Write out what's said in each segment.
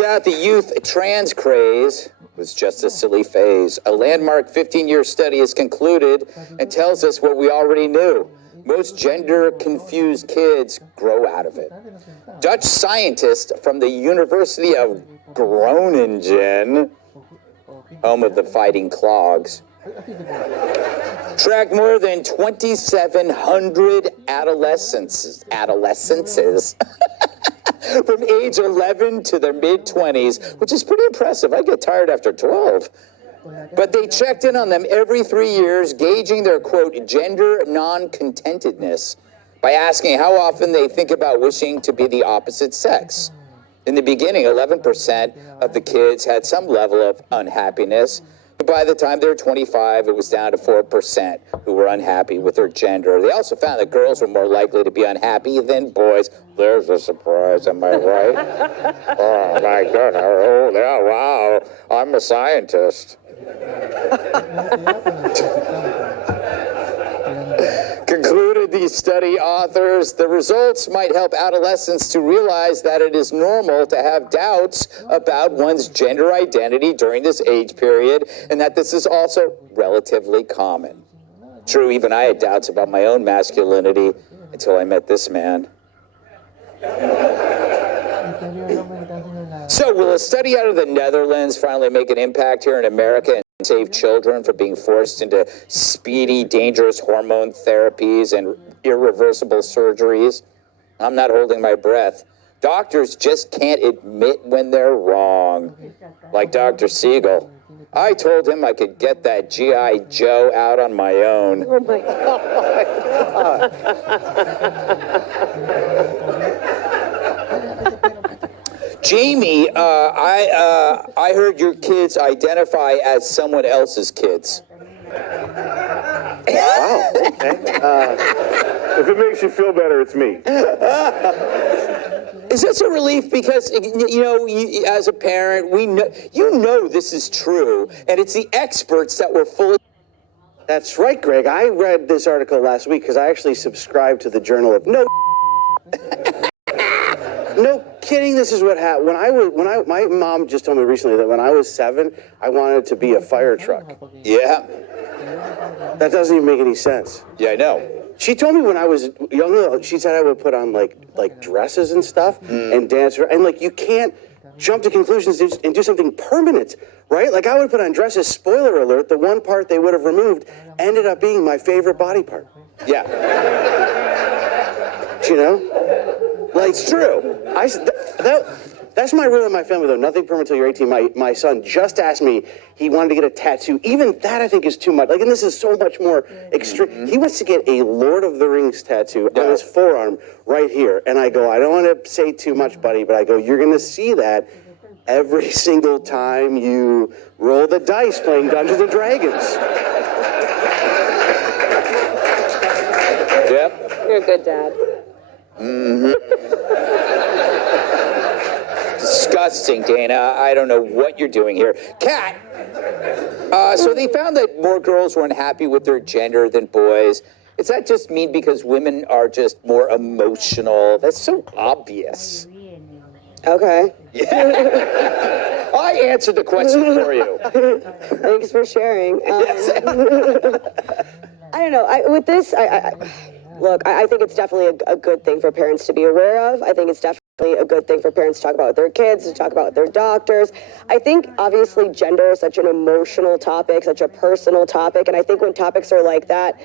Turns out the youth trans craze was just a silly phase. A landmark 15-year study has concluded and tells us what we already knew. Most gender-confused kids grow out of it. Dutch scientists from the University of Groningen, home of the Fighting Clogs, tracked more than 2,700 adolescents from age 11 to their mid-20s, which is pretty impressive. I get tired after 12. But they checked in on them every 3 years, gauging their, quote, gender non-contentedness by asking how often they think about wishing to be the opposite sex. In the beginning, 11% of the kids had some level of unhappiness. But by the time they were 25, it was down to 4% who were unhappy with their gender. They also found that girls were more likely to be unhappy than boys. There's a surprise, am I right? Oh, my God. Oh, yeah, wow. I'm a scientist. Concluded these study authors, the results might help adolescents to realize that it is normal to have doubts about one's gender identity during this age period, and that this is also relatively common. True, even I had doubts about my own masculinity until I met this man. So, will a study out of the Netherlands finally make an impact here in America and save children from being forced into speedy, dangerous hormone therapies and irreversible surgeries? I'm not holding my breath. Doctors just can't admit when they're wrong. Like Dr. Siegel. I told him I could get that G.I. Joe out on my own. Oh my God. Jamie, I heard your kids identify as someone else's kids. Wow, okay. If it makes you feel better, it's me. Is this a relief? Because, you know, as a parent, you know this is true, and it's the experts that were full of... That's right, Greg. I read this article last week because I actually subscribed to the Journal of... No kidding, this is what happened. My mom just told me recently that when I was 7, I wanted to be a fire truck. Yeah. That doesn't even make any sense. Yeah, I know. She told me when I was young, she said I would put on like dresses and stuff and dance, and like you can't jump to conclusions and do something permanent, right? Like I would put on dresses, spoiler alert, the one part they would have removed ended up being my favorite body part. Yeah. You know? Like, it's true. That's my rule in my family, though. Nothing permanent until you're 18. My son just asked me, he wanted to get a tattoo. Even that, I think, is too much. Like, and this is so much more extreme. Mm-hmm. He wants to get a Lord of the Rings tattoo on his forearm right here. And I go, I don't want to say too much, buddy, but I go, you're going to see that every single time you roll the dice playing Dungeons and Dragons. Yep. You're a good dad. Mm-hmm. Disgusting, Dana. I don't know what you're doing here. Kat, so they found that more girls were unhappy with their gender than boys. Does that just mean because women are just more emotional? That's so obvious. Okay. Yeah. I answered the question for you. Thanks for sharing. I don't know. With this, look, I think it's definitely a good thing for parents to be aware of. I think it's definitely a good thing for parents to talk about with their kids, to talk about with their doctors. I think, obviously, gender is such an emotional topic, such a personal topic, and I think when topics are like that,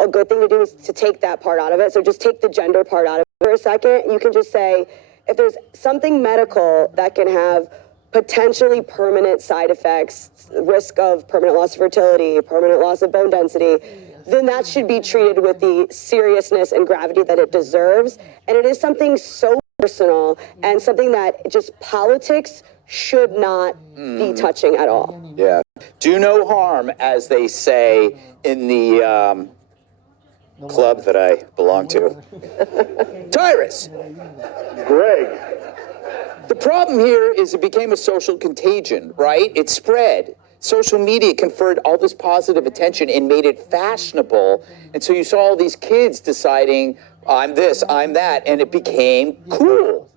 a good thing to do is to take that part out of it. So just take the gender part out of it for a second. You can just say, if there's something medical that can have potentially permanent side effects, risk of permanent loss of fertility, permanent loss of bone density, then that should be treated with the seriousness and gravity that it deserves. And it is something so personal and something that just politics should not be touching at all. Yeah. Do no harm, as they say in the club that I belong to. Tyrus. Greg. The problem here is it became a social contagion, right? It spread. Social media conferred all this positive attention and made it fashionable. And so you saw all these kids deciding, I'm this, I'm that, and it became cool.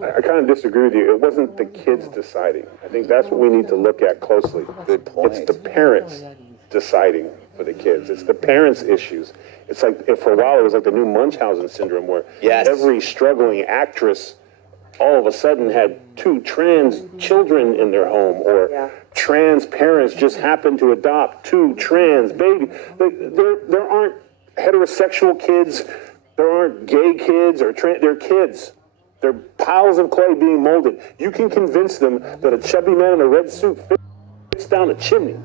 I kind of disagree with you. It wasn't the kids deciding. I think that's what we need to look at closely. Good point. It's the parents deciding for the kids. It's the parents' issues. It's like, for a while, it was like the new Munchausen syndrome where Yes. every struggling actress all of a sudden had 2 trans children in their home, or trans parents just happened to adopt 2 trans babies. There aren't heterosexual kids, there aren't gay kids, or they're kids. They're piles of clay being molded. You can convince them that a chubby man in a red suit fits down a chimney,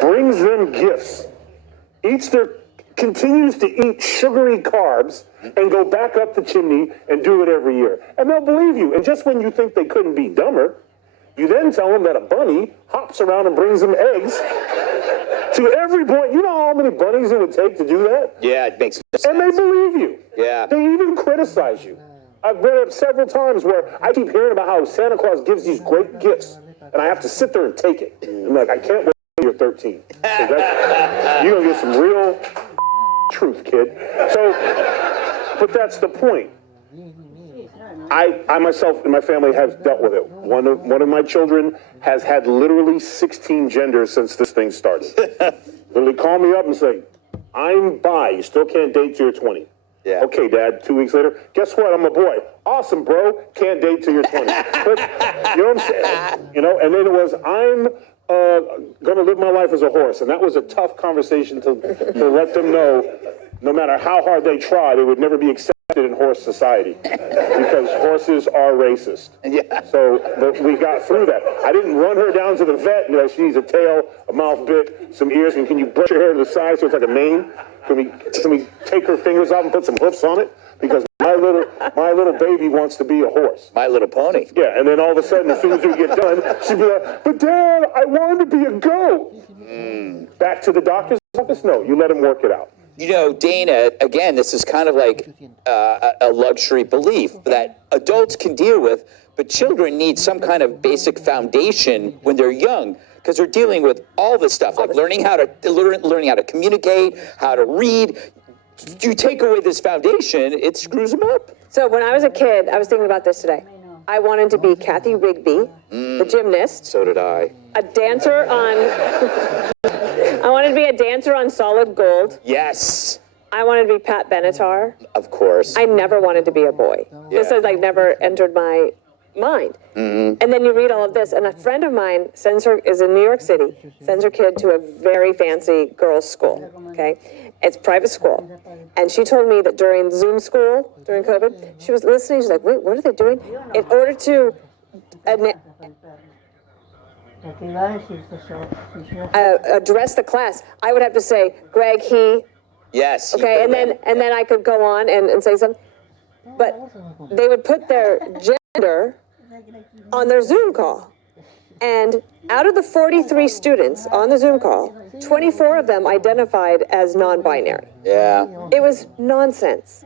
brings them gifts, continues to eat sugary carbs, and go back up the chimney and do it every year. And they'll believe you. And just when you think they couldn't be dumber, you then tell them that a bunny hops around and brings them eggs to every point. You know how many bunnies it would take to do that? Yeah, it makes sense. And they believe you. Yeah. They even criticize you. I've read it several times where I keep hearing about how Santa Claus gives these great gifts, and I have to sit there and take it. I'm like, I can't wait till you're 13. You're going to get some real truth, kid. So, but that's the point. I myself and my family have dealt with it. One of my children has had literally 16 genders since this thing started. Literally call me up and say, I'm bi, you still can't date till you're 20. Yeah. Okay, Dad, 2 weeks later, guess what? I'm a boy. Awesome, bro. Can't date till you're 20. But, you know what I'm saying? You know, and then it was, I'm going to live my life as a horse. And that was a tough conversation to let them know, no matter how hard they try, they would never be accepted in horse society because horses are racist. Yeah. So but we got through that. I didn't run her down to the vet and be like, she needs a tail, a mouth bit, some ears, and can you brush her hair to the side so it's like a mane? Can we take her fingers off and put some hoofs on it? Because my little baby wants to be a horse. My Little Pony. Yeah, and then all of a sudden, as soon as we get done, she'd be like, but Dad, I wanted to be a goat. Back to the doctor's office? No, you let him work it out. You know, Dana, again, this is kind of like a luxury belief that adults can deal with, but children need some kind of basic foundation when they're young, because they're dealing with all this stuff, like learning how to communicate, how to read. You take away this foundation, it screws them up. So when I was a kid, I was thinking about this today. I wanted to be Kathy Rigby, the gymnast. So did I. A dancer on... I wanted to be a dancer on Solid Gold. Yes. I wanted to be Pat Benatar. Of course. I never wanted to be a boy. Yeah. This has like never entered my mind. And then you read all of this, and a friend of mine is in New York City, sends her kid to a very fancy girls' school, okay? It's private school. And she told me that during Zoom school, during COVID, she was listening, she's like, wait, what are they doing? In order to address the class, I would have to say, Greg, he, Yes. okay, and then I could go on and say something. But they would put their gender on their Zoom call. And out of the 43 students on the Zoom call, 24 of them identified as non-binary. Yeah. It was nonsense.